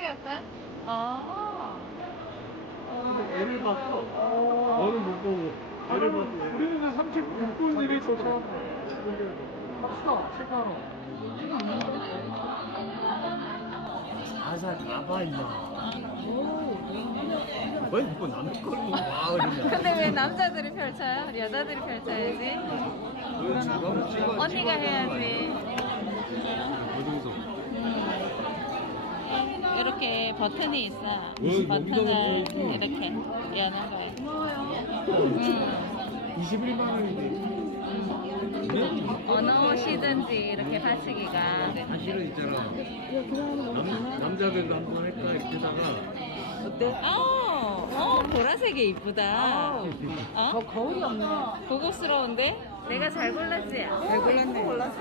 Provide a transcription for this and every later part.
같다. 아. 애를 봤어. 너는 못 보고. 애를 봤어. 우리는 36분일이 도착. 갑시다. 체크하러. 아사 가봐 임마. 왜 이거 남의 걸 보고 와 그러냐. 근데 왜 남자들이 펼쳐요? 여자들이 펼쳐야지. 언니가 해야지. 어디서? 이렇게 버튼이 있어. 왜, 버튼을 이렇게 여는 거예요. 음. 21만 원인데. 어느 옷이든지 이렇게 받치기가. 사실은 있잖아. 남, 남자들도 한번 할까 이렇게 하다가 어때? 어, 어, 보라색이 이쁘다. 어? 거울이 없네. 고급스러운데? 내가 잘 골랐지? 잘 골랐네. 골랐어.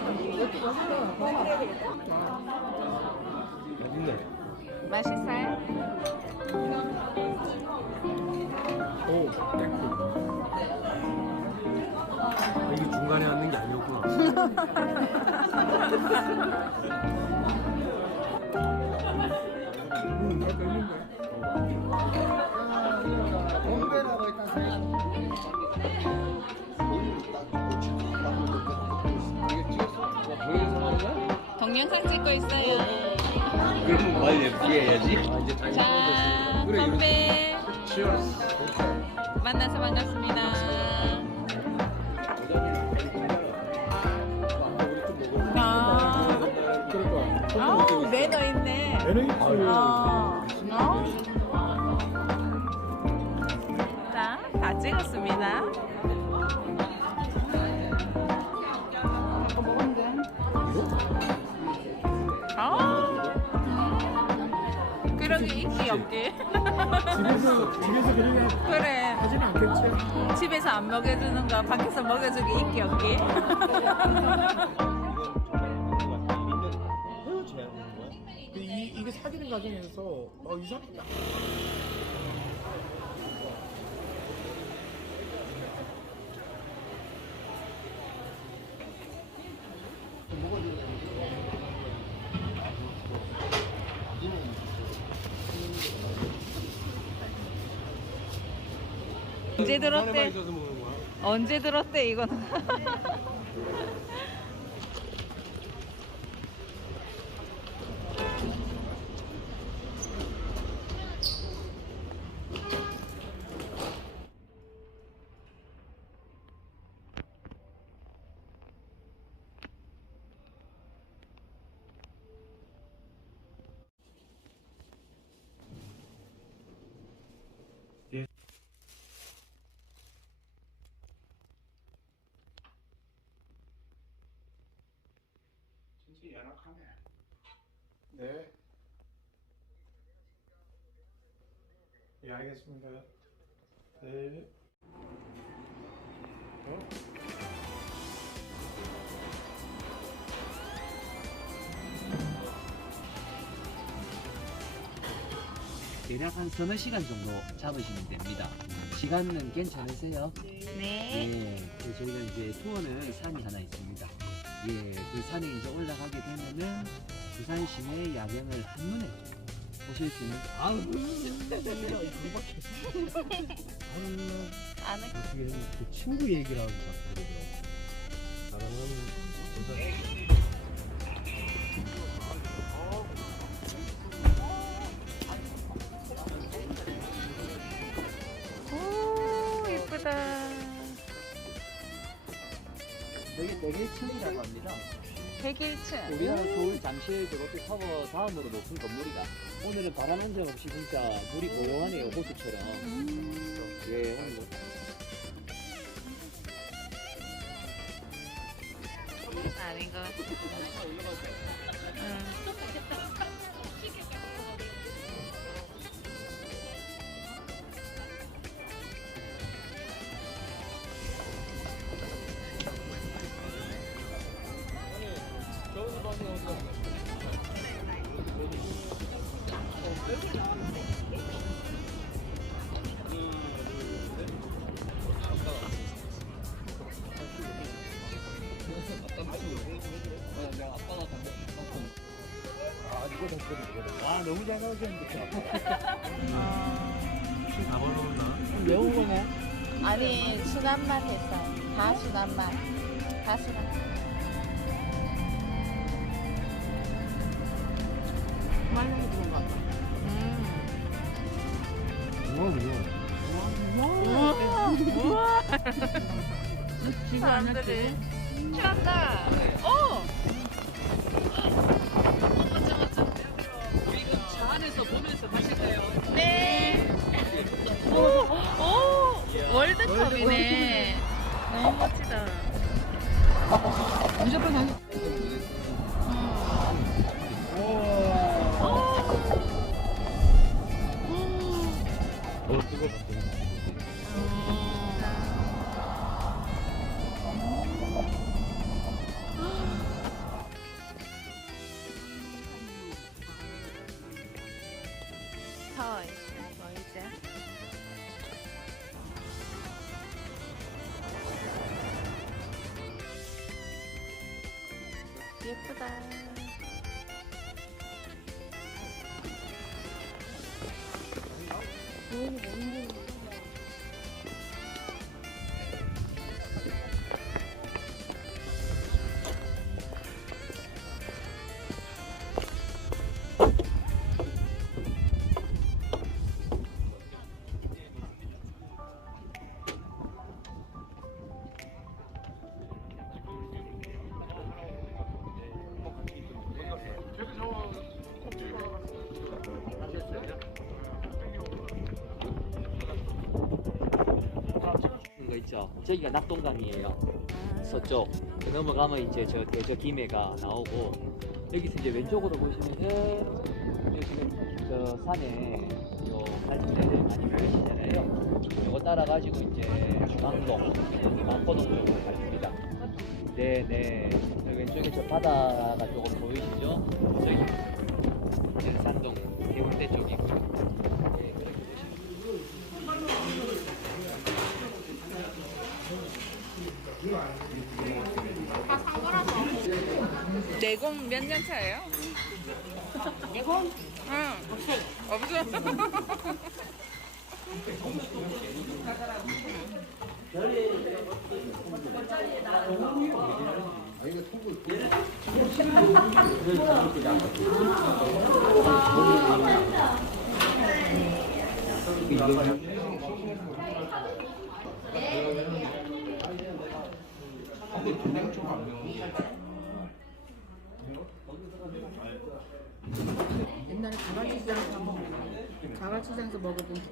어딨네. 맛있어요? 오, 땡큐. 아, 이게 중간에 앉는 게 아니었구나. 동영상 찍고 있어요. 그럼 말 예쁘게 해야지. 아, 자. 치얼스. 만나서 반갑습니다. 아. 아우, 매너 있네. 매너 있지. 어. 어? 인기 없게. 집에서, 집에서 그냥 그래. 하진 않겠지. 집에서 안 먹여주는 거 밖에서 먹여주기 인기 없게. 헤어져야 되는 거야? 근데 이, 이게 사귀는 과정에서, 어, 이 사람이 언제 들었대? 있어서 먹는 거야? 언제 들었대 이거는? 알겠습니다. 네. 어? 대략 한 서너 시간 정도 잡으시면 됩니다. 시간은 괜찮으세요? 네. 예. 그래서 저희가 이제 투어는 산이 하나 있습니다. 예. 그 산에 이제 올라가게 되면은 부산 시내 야경을 한눈에 보실 수 있는 아우 아는 어떻게 그 친구 얘기를 하고 자꾸 그러더라고. 나랑은 오 예쁘다. 여기 백일층이라고 합니다. 백일층. 우리나라 서울 잠실 그 롯데 타워 다음으로 높은 건물이가 오늘은 바람 한점 없이 진짜 물이 고요하네요 호수처럼. 예 오늘 아닌 것 같아. 응. 와 너무 잘 나오셨는데. 다 먹어본다. 매운 거네. 아니 순한 맛 했어. 다 순한 맛. 다 순한 맛. 말랑이 들어간 것 같다. 우와 우와. 사람들이 취한다. 무조건 당 이거 저기가 낙동강이에요. 서쪽. 넘어가면 이제 저 대저 김해가 나오고 여기서 이제 왼쪽으로 보시면은 지금 저 산에 요 갈매들 많이 보이시잖아요. 요거 따라 가지고 이제 중앙동, 마포동 쪽으로 갑니다. 네, 네. 여기 왼쪽에 저 바다가 조금 보이시죠? 저기 연산동 해운대 쪽이고요. 네, 그렇게 보시면 내공 몇 년 차예요? 내공? 응. 없어. 옛날에 자갈치장에서 먹 자갈치장에서 먹어본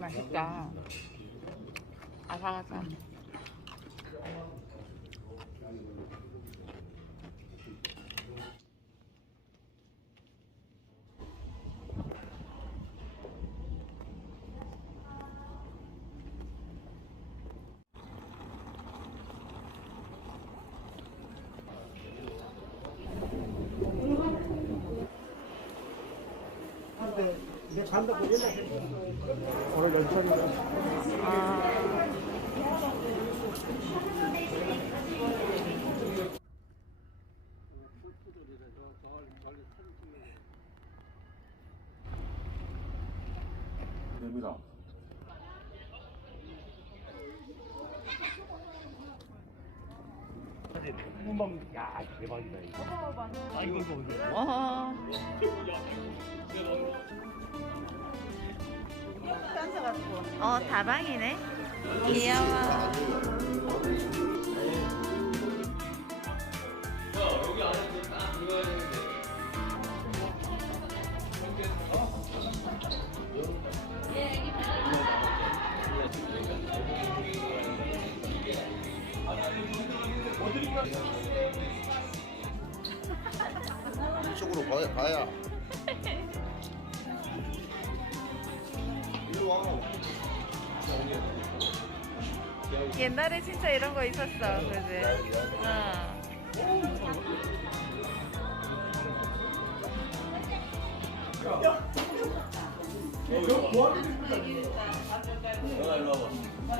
맛있다. 아삭아삭. 됩니다. 야 대박이다 이거. 아 이거. 와. 어, 다방이네. 귀여워. 거 있었어, 그지? 어.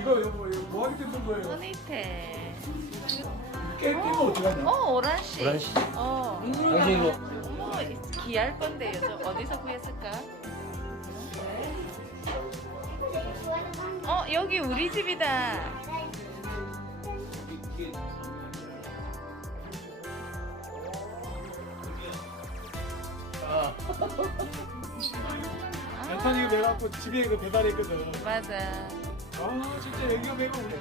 이거 여보 이거 뭐 하게 된 거예요? 허니테. 깨 깨면 어떡하냐? 어, 오란씨. 오란씨. 어. 당신 이거 어머, 귀할 건데 요즘 어디서 구했을까? 어, 여기 우리 집이다. 나탄이 이거 내가 갖고 집에 이거 배달했거든. 맞아. 아 진짜 여기가 매고 그래.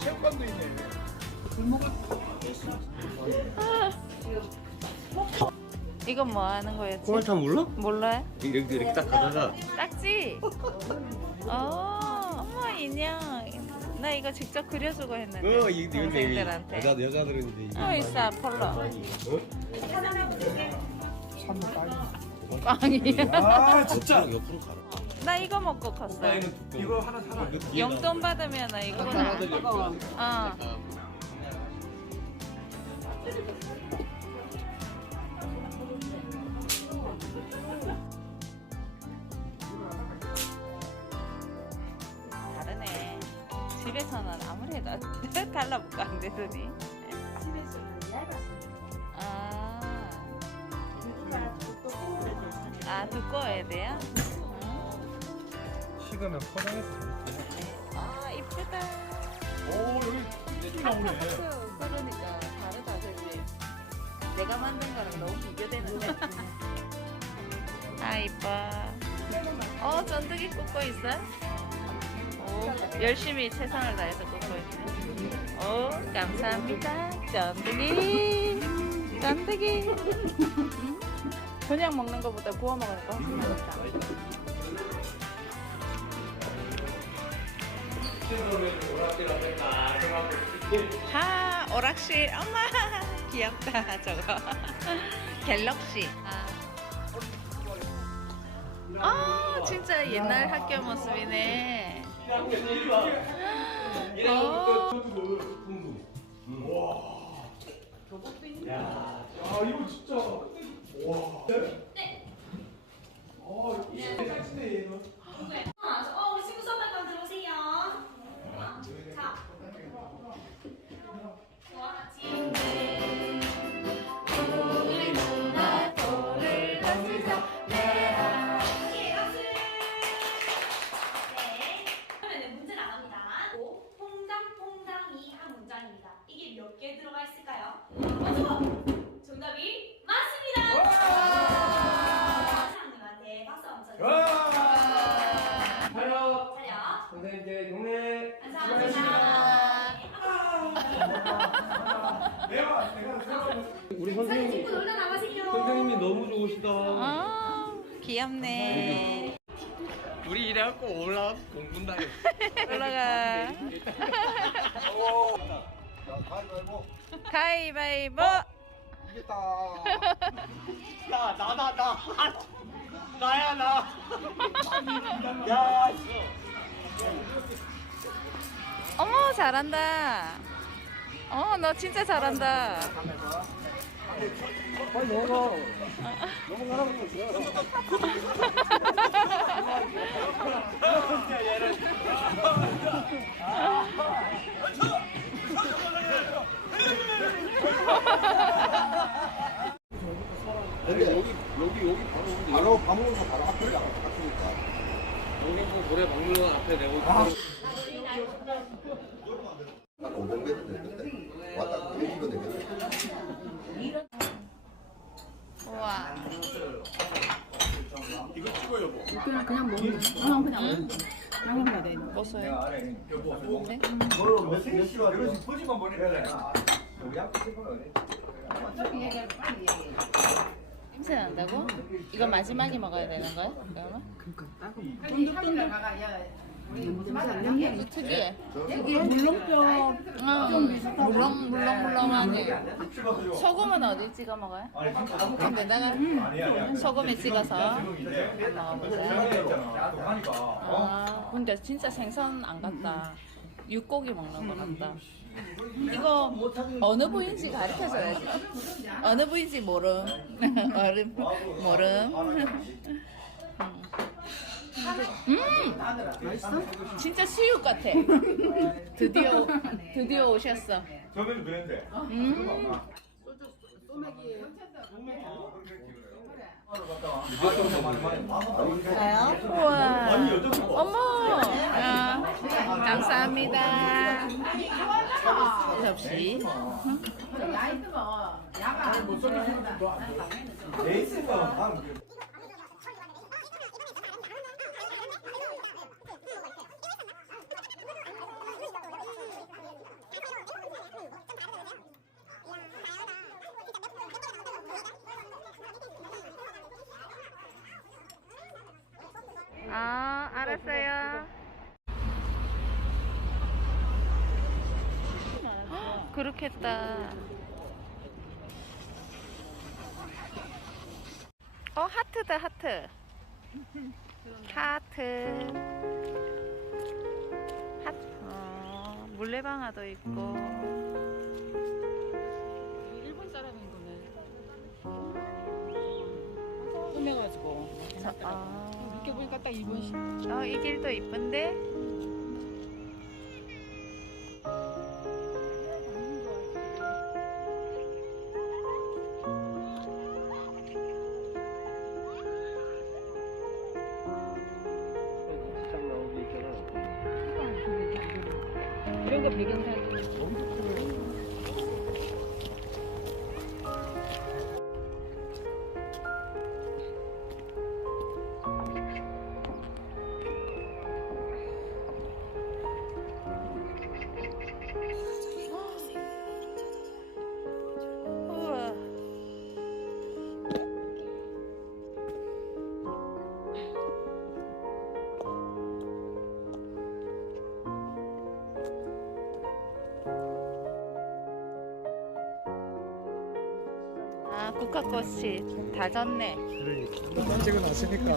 체육관도 있네. 이건 뭐 하는 거였지? 꼴참 몰라? 몰라요? 이렇게 이렇게 딱 가다가 딱지? 어, 어머, 인형. 나 이거 직접 그려주고 했는데. 어 이거 근데 이 동생들한테. 여자 여자들은 이제 이게 어, 있어, 아폴로. 산모 빠이. 꽝이야. 아 진짜. 옆으로 가라. 나 이거 먹고 컸어. 이거 하나 사라. 용돈 받으면 나 이거구나. 아들 옆에 어. 집에서는 아무래도 달라붙고 안 되더니. 아. 아, 두꺼워야 돼요? 응. 식으면 포장해서. 아, 이쁘다. 오 여기 쭉 나오네. 하프 그러니까 다르다 그지 내가 만든 거랑 너무 비교되는데 아 이뻐 어 쫀득이 굽고 있어 오 열심히 최선을 다해서 굽고 있네 오 감사합니다. 쫀득이 쫀득이. 음, 그냥 먹는 것보다 구워 먹으니까 훨씬 맛있다 하 오락실. 엄마 귀엽다 저거. 갤럭시. 아. 아 진짜 옛날 학교 모습이네. 어, 아 이거 진짜. 와. 네. 아 이거 진짜 짝지네 얘는. 너무 좋으시다. 아 귀엽네 우리 이래갖고 올라 공부다. 올라가 자, 가위바위보. 가위바위보 이겼다. 야 나다 나. 나야 나. 야. 어머 잘한다 어 너 진짜 잘한다 빨리 먹어. 넘어가라고 근데 여기 여기 여기 바로 바로 밥 먹으면서 바로 앞에 나가 앞이니까. 여기 뭐 노래 막물건 앞에 내고 딱 500m 되는데 왔다 1km 되겠네. 우와 이거 찍어 여보. 그냥 그냥 먹는 거. 어 그냥 그냥 먹어야 돼. 고소해 네? 너는 몇 시간 이거 포지만 보내야 돼. 냄새 난다고? 이거 마지막에 먹어야 되는 거야? 그러면? 냄새 특이해. 이게 물렁뼈 응, 물렁 물렁 물렁하네. 소금은 어디 찍어 먹어요? 거기다가 소금에 찍어서 한번 먹어보자. 아, 근데 진짜 생선 안 같다. 육고기 먹는 거 같다. 이거 어느 부위인지 가르쳐줘야지. 어느 부위인지 모름. 어름, 모름. 음! 진짜 수육 같아. 드디어, 드디어 오셨어. 저는 그랬는데. 음. 우와. 어머. 아, 감사합니다. 접시. 레이스가 다음 아, 알았어요. 헉, 어, 하트다, 하트. 하트. 하트. 어, 물레방아도 있고. 일본 사람인 거네. 꾸며가지고. 저, 아. 이렇게 보니까 딱 일본식. 어, 이 길도 이쁜데? 이런 거 배경 아, 국화꽃이 다 졌네. 찍어 놨으니까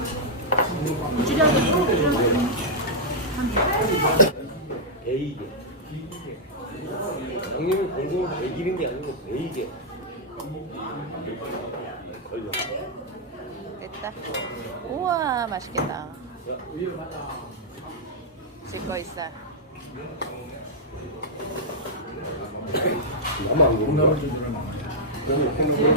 베이게. 형님이 공공을 베기는 게 아니고 베이게. 됐다 우와 맛있겠다 찍고 있어 나만 안. 너무 팽팽